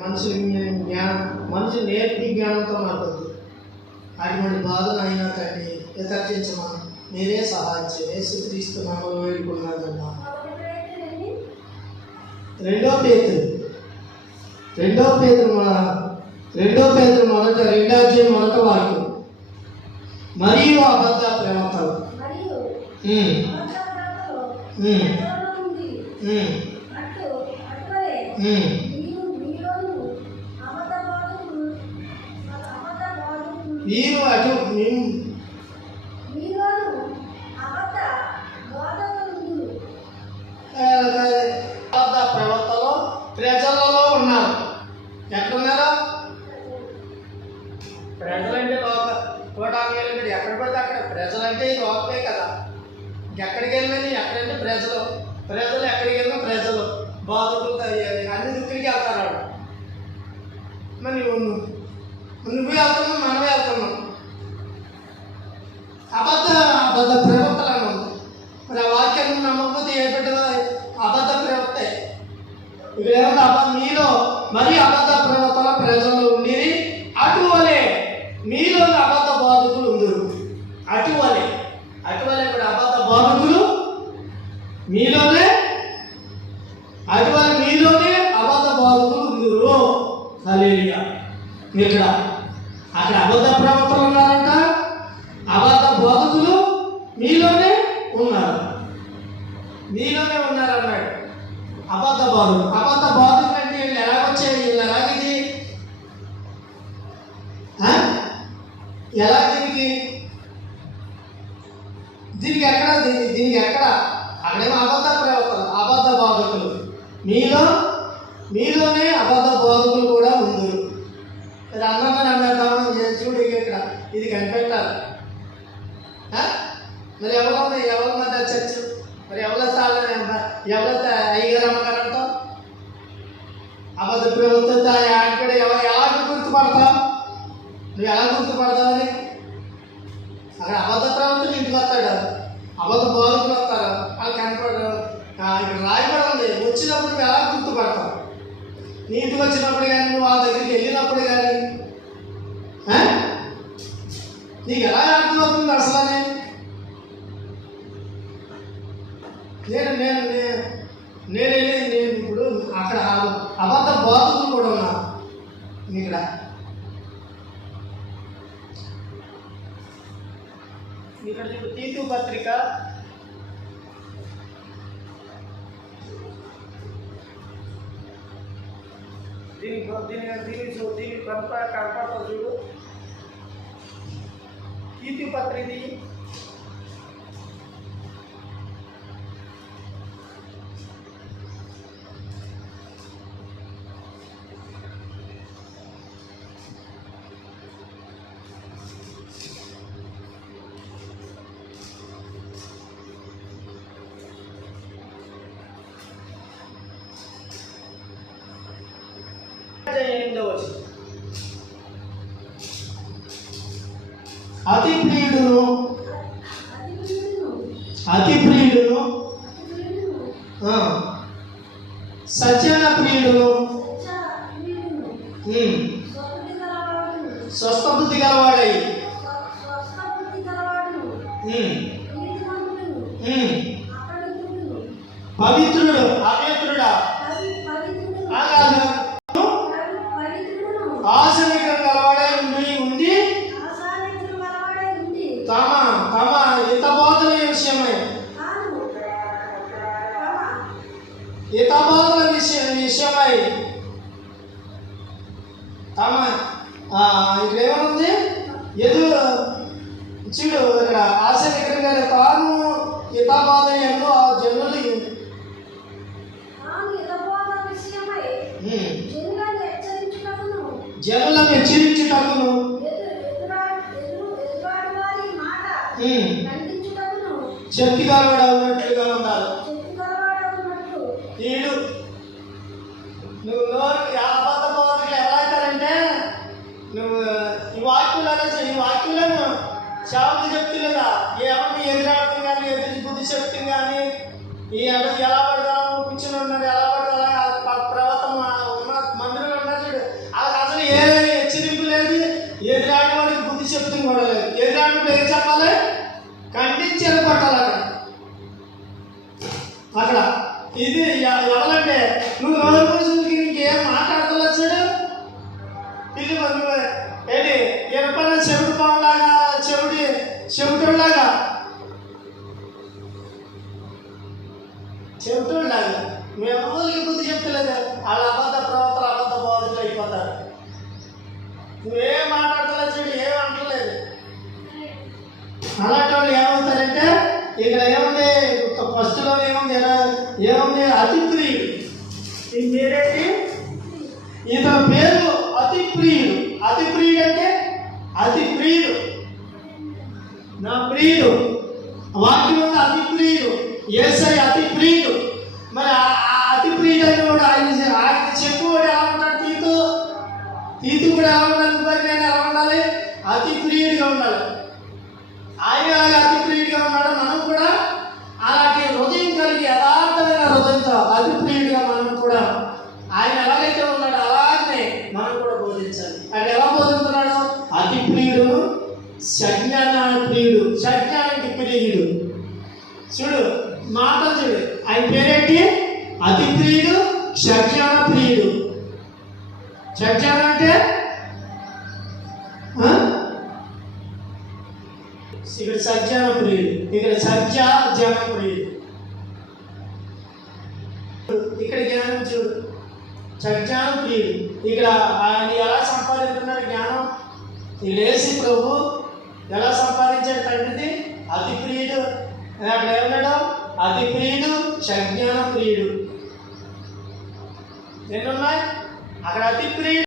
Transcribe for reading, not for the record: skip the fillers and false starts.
మనిషి నేర్పి జ్ఞానంతో మాట్లాడుతుంది. అటువంటి బాధన అయినా కానీ యథార్థించమని మీరే సహాయం చేయ యేసుక్రీస్తున్నాము వేడుకున్నాదన్నా. రెండో పేతురు మొదట వాక్యం. మరియు అబద్ధ ప్రవక్తలు వీరు అటు అబద్ధ ప్రవక్తలు ప్రజలలో ఉన్నారు. ఎక్కడున్నారా? ప్రజలంటే చూడడానికి వెళ్ళి ఎక్కడ పడితే అక్కడ ప్రజలంటే ఈ లోపలే కదా. ఎక్కడికి వెళ్ళినా ఎక్కడంటే ప్రజలు ఎక్కడికి వెళ్ళినా ప్రజలు బాధలు అన్ని దుఃఖికి వెళ్తారు. మరి నువ్వు వెళ్తున్నావు, మనమే వెళ్తున్నాం. అబద్ధ ప్రవక్తలు అని ఉంది. మరి ఆ వాక్యాన్ని నమ్మకపోతే ఏ పెట్టదో అబద్ధ ప్రవక్తే. ఇక్కడ ఏమన్నా మీలో మరి అబద్ధ ప్రవక్తల ప్రజల్లో ఉండి అటువలే మీలో అబద్ధ బాధకులు ఉందరు. అటువలే కూడా అబద్ధ బాధకులు మీలోనే అబద్ధ బాధకులు ఉందరు. హల్లెలూయా. ఇక్కడ అక్కడ అబద్ధ ప్రవక్తలు ఉన్నారంట, అబద్ధ బోధకులు మీలోనే ఉన్నారన్నాడు. అబద్ధ బోధకులు అంటే వీళ్ళు ఎలాగొచ్చాయి? వీళ్ళు ఎలాగిది దీనికి ఎక్కడ అక్కడేమో అబద్ధ ప్రవక్తలు, అబద్ధ బోధకులు మీలోనే అబద్ధ బోధకులు కూడా ఉందరు. మరి అందరినీ నమ్మేద్దాం చూడు. ఇక్కడ ఇది కనిపెట్టాలి. మరి ఎవరి మధ్య చర్చ? మరి ఎవరైతే అయ్యగారు అమ్మగారంటాం అబద్ధ ప్రభుత్వం ఆడిపడి ఎలా గుర్తుపడతావు? నువ్వు ఎలా గుర్తుపడతావని అక్కడ అబద్ధ ప్రభుత్వం ఇంటికి వస్తాడు, అబద్ధ బోధకులు వస్తారు, వాళ్ళు కనపడరు. ఇక్కడ రాయబడి ఉంది. వచ్చినప్పుడు నువ్వు ఎలా గుర్తుపడతావు? నీ ఇంటికి వచ్చినప్పుడు కానీ, నువ్వు వాళ్ళ దగ్గరికి వెళ్ళినప్పుడు కానీ నీకు ఎలా అర్థమవుతుంది అసలు? నేను ఇప్పుడు అక్కడ అబద్ధ బోధకులు కూడా ఉన్నారు. ఇక్కడ తీతు పత్రిక దీనికి కనపడతా చూడు. తీతు పత్రిక అతి ప్రియుడును సజ్జన ప్రియుడును స్వస్థబుద్ధి గలవాడై పవిత్రుడు అపవిత్రుడా ఆశనికరం గలవాడై ఉండి తమ హితబోధన విషయమై తమ ఇక్కడేమనుంది? చూడు ఇక్కడ ఆశనికరంగా తాను హితబోధన ఎన్నో జనులను హెచ్చరించుటకును శక్తిగలవాడు ఉన్నట్లుగా ఉండాలి. నువ్వు అబద్ధ బోధకులు ఎలా అవుతారంటే, నువ్వు ఈ వాక్యులను శావులు చెప్తులేదా? ఎవరిని ఎదురాడటం కానీ, ఎదురు బుద్ధి చెప్తుంది కానీ, ఎలా పడతాము కూర్చుని ఉన్నారు, ఎలా పడతా ప్రవర్తన ఉన్న మందిరంలో ఉన్నారు చూడు. చెప్తుంది కూడా లేదు. ఎదురాడు ఏం చెప్పాలి? ఖండించి వెళ్ళిపట్టాలి అక్కడ. ఇది ఎవరంటే నువ్వు రోజు రోజులకి ఇంకేం మాట్లాడతలొచ్చాడు ఇది నువ్వు ఏంటి ఎనపడ చెవిటి పావులాగా చెవిటోళ్ళలాగా మేము రోజులకి బుద్ధి చెప్తలేదు. వాళ్ళ అబద్ధ ప్రవర్తన అబద్ధ బోధకులు అయిపోతారు. నువ్వేం మాట్లాడతలేదు చూడు, ఏం అంటలేదు. అలాంటి వాళ్ళు ఏమవుతారంటే ఇక్కడ ఏముంది ఫస్ట్లో ఏముంది అతి ప్రియుడు. ఈ పేరేంటి? ఇతని పేరు అతి ప్రియుడు. అతి ప్రియుడు అంటే అతి ప్రియుడు, నా ప్రియుడు. వాక్యం ఉంది అతి ప్రియుడు, యేసయ్య అతి ప్రియుడు. మరి ఆ అతి ప్రియుడు అయినవాడు ఆయన చెప్పువాడు ఎలా ఉంటాడు? తీతు కూడా ఎలా ఉండాలి? మరి నేను ఎలా ఉండాలి? అతి ప్రియుడిగా ఉండాలి. ఆయన అతి ప్రియుడిగా ఉన్నాడు. మనం కూడా అలాంటి హృదయం కలిగి యథార్థమైన హృదయంతో అతి ప్రియుడిగా మనం కూడా ఆయన ఎలాగైతే ఉన్నాడో అలాగనే మనం కూడా బోధించాలి. ఆయన ఎలా బోధిస్తున్నాడు? అతి ప్రియుడు, సజ్ఞాన ప్రియుడు. సజ్ఞానికి ప్రియుడు. చూడు మాటలు చూడు, ఆయన పేరేంటి? అతి ప్రియుడు, సజ్ఞాన ప్రియుడు. సజ్ఞానం అంటే ఇక్కడ సజ్జన ప్రియుడు, ఇక్కడ జన ప్రియుడు. ఇక్కడ జ్ఞానం చూడు, సజ్జన ప్రియుడు. ఇక్కడ ఆయన ఎలా సంపాదించున్నాడు జ్ఞానం? ఇక్కడ యేసు ప్రభు ఎలా సంపాదించాడు తండ్రిది? అతి ప్రియుడు. అక్కడ ఏమన్నాడు? అతి ప్రియుడు, సజ్ఞాన ప్రియుడు. ఎన్నున్నాయి అక్కడ? అతి ప్రియుడు.